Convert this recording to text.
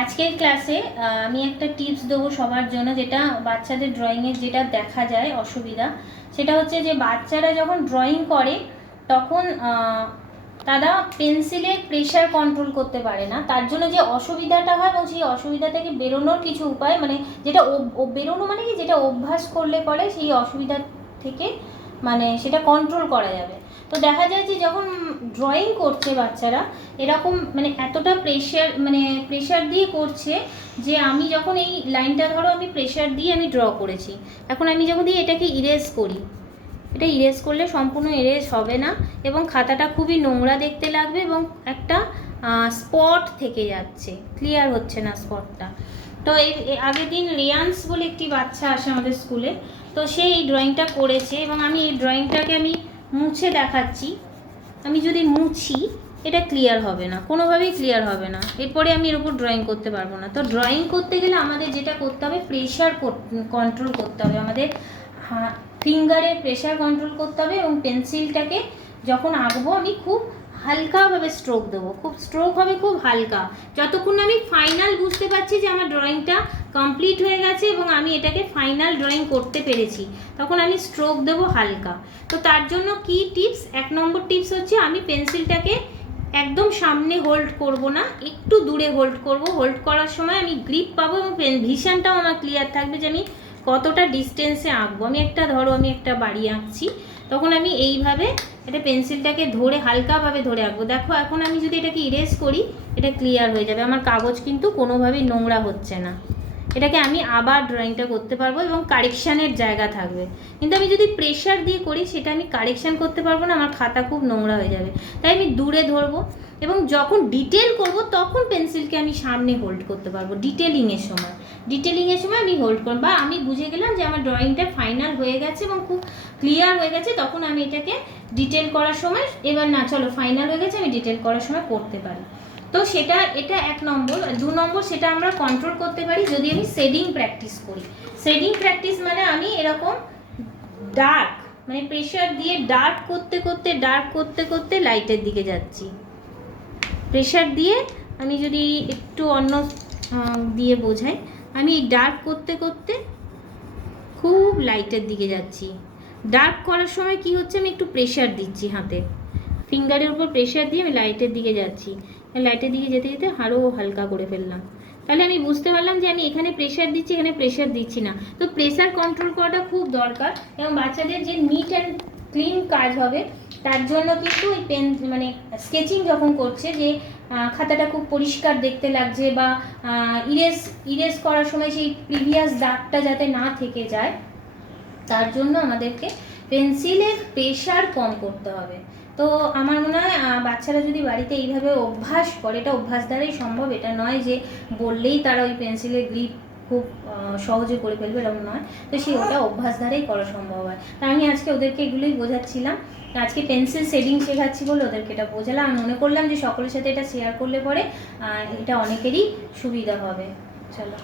আজকের ক্লাসে আমি একটা টিপস দেবো সবার জন্য, যেটা বাচ্চাদের ড্রয়িংয়ের যেটা দেখা যায় অসুবিধা, সেটা হচ্ছে যে বাচ্চারা যখন ড্রয়িং করে তখন তারা পেন্সিলের প্রেশার কন্ট্রোল করতে পারে না। তার জন্য যে অসুবিধাটা হয় এবং সেই অসুবিধা থেকে বেরোনোর কিছু উপায়, মানে যেটা বেরোনো মানে কি, যেটা অভ্যাস করলে পরে সেই অসুবিধা থেকে মানে সেটা কন্ট্রোল করা যাবে। তো দেখা যায় যে যখন ড্রয়িং করছে বাচ্চারা এরকম মানে এতটা প্রেশার দিয়ে করছে যে আমি যখন এই লাইনটা ধরো আমি প্রেশার দিয়ে আমি ড্র করেছি, এখন আমি যখন দিয়ে এটাকে ইরেজ করি, এটা ইরেজ করলে সম্পূর্ণ ইরেজ হবে না এবং খাতাটা খুবই নোংরা দেখতে লাগবে এবং একটা স্পট থেকে যাচ্ছে, ক্লিয়ার হচ্ছে না স্পটটা। তো আগের দিন রিয়ান্স বলে একটি বাচ্চা আসে আমাদের স্কুলে, তো সে এই ড্রয়িংটা করেছে এবং আমি এই ড্রয়িংটাকে আমি মুছে দেখাচ্ছি। আমি যদি মুছি এটা ক্লিয়ার হবে না, কোনোভাবেই ক্লিয়ার হবে না, এরপরে আমি এর উপর ড্রয়িং করতে পারবো না। তো ড্রয়িং করতে গেলে আমাদের যেটা করতে হবে, প্রেশার কন্ট্রোল করতে হবে, আমাদের ফিঙ্গারের প্রেশার কন্ট্রোল করতে হবে এবং পেন্সিলটাকে যখন আঁকবো আমি খুব হালকাভাবে স্ট্রোক দেবো, খুব স্ট্রোক হবে খুব হালকা, যতক্ষণ আমি ফাইনাল বুঝতে পারছি যে আমার ড্রয়িংটা কমপ্লিট হয়ে গেছে এবং আমি এটাকে ফাইনাল ড্রয়িং করতে পেরেছি, তখন আমি স্ট্রোক দেবো হালকা। তো তার জন্য কি টিপস, 1 নম্বর টিপস হচ্ছে আমি পেন্সিলটাকে একদম সামনে হোল্ড করব না, একটু দূরে হোল্ড করব। হোল্ড করার সময় আমি গ্রিপ পাবো এবং ভিশনটাও আমার ক্লিয়ার থাকবে যে আমি কতটা ডিস্টেন্সে আঁকবো। আমি একটা বাড়ি আঁকছি, তখন আমি এইভাবে এটা পেন্সিলটাকে ধরে হালকাভাবে ধরে আঁকবো। দেখো এখন আমি যদি এটাকে ইরেজ করি এটা ক্লিয়ার হয়ে যাবে, আমার কাগজ কিন্তু কোনোভাবেই নোংরা হচ্ছে না, এটাকে আমি আবার ড্রয়িংটা করতে পারবো এবং কারেকশানের জায়গা থাকবে। কিন্তু আমি যদি প্রেশার দিয়ে করি সেটা আমি কারেকশান করতে পারবো না, আমার খাতা খুব নোংরা হয়ে যাবে। তাই আমি দূরে ধরবো এবং যখন ডিটেল করব তখন পেন্সিলকে আমি সামনে হোল্ড করতে পারবো। ডিটেলিংয়ের সময় আমি হোল্ড করব, বা আমি বুঝে গেলাম যে আমার ড্রয়িংটা ফাইনাল হয়ে গেছে এবং খুব ক্লিয়ার হয়ে গেছে, তখন আমি এটাকে ডিটেল করার সময় এবার না, চলো ফাইনাল হয়ে গেছে, আমি ডিটেল করার সময় করতে পারি। তো এটা 1 নম্বর। 2 নম্বর, সেটা আমরা কন্ট্রোল করতে পারি যদি আমি শেডিং প্র্যাকটিস করি। শেডিং প্র্যাকটিস মানে আমি এরকম ডার্ক, মানে প্রেশার দিয়ে ডার্ক করতে করতে লাইটের দিকে যাচ্ছি। প্রেশার দিয়ে আমি যদি একটু অন্য দিয়ে বোঝাই, আমি এই ডার্ক করতে করতে খুব লাইটের দিকে যাচ্ছি। ডার্ক করার সময় কি হচ্ছে, আমি একটু প্রেশার দিচ্ছি, হাতে ফিঙ্গারের উপর প্রেশার দিয়ে আমি লাইটের দিকে যাচ্ছি। লাইটের দিকে যেতে যেতে আরও হালকা করে ফেললাম, তাহলে আমি বুঝতে পারলাম যে আমি এখানে প্রেশার দিচ্ছি, এখানে প্রেশার দিচ্ছি না। তো প্রেশার কন্ট্রোল করাটা খুব দরকার এবং বাচ্চাদের যে নিট অ্যান্ড ক্লিন কাজ হবে তার জন্য কিন্তু ওই মানে স্কেচিং যখন করছে যে খাতাটা খুব পরিষ্কার দেখতে লাগছে, বা ইরেজ করার সময় সেই প্রিভিয়াস দাগটা যাতে না থেকে যায়, তার জন্য আমাদেরকে পেন্সিলের প্রেশার কম করতে হবে। তো আমার মনে হয় বাচ্চারা যদি বাড়িতে এইভাবে অভ্যাস করে, এটা অভ্যাস দ্বারাই সম্ভব, এটা নয় যে বললেই তারা ওই পেন্সিলের গ্রিপ খুব সহজে করে ফেলবে, এরকম নয়। তো ওটা অভ্যাস দ্বারাই করা সম্ভব হয়। তা আমি আজকে ওদেরকে এগুলোই বোঝাচ্ছিলাম, আজকে পেন্সিল শেডিং শেখাচ্ছি বলে ওদেরকে এটা বোঝালাম। আমি মনে করলাম যে সকলের সাথে এটা শেয়ার করলে পরে এটা অনেকেরই সুবিধা হবে। চলো।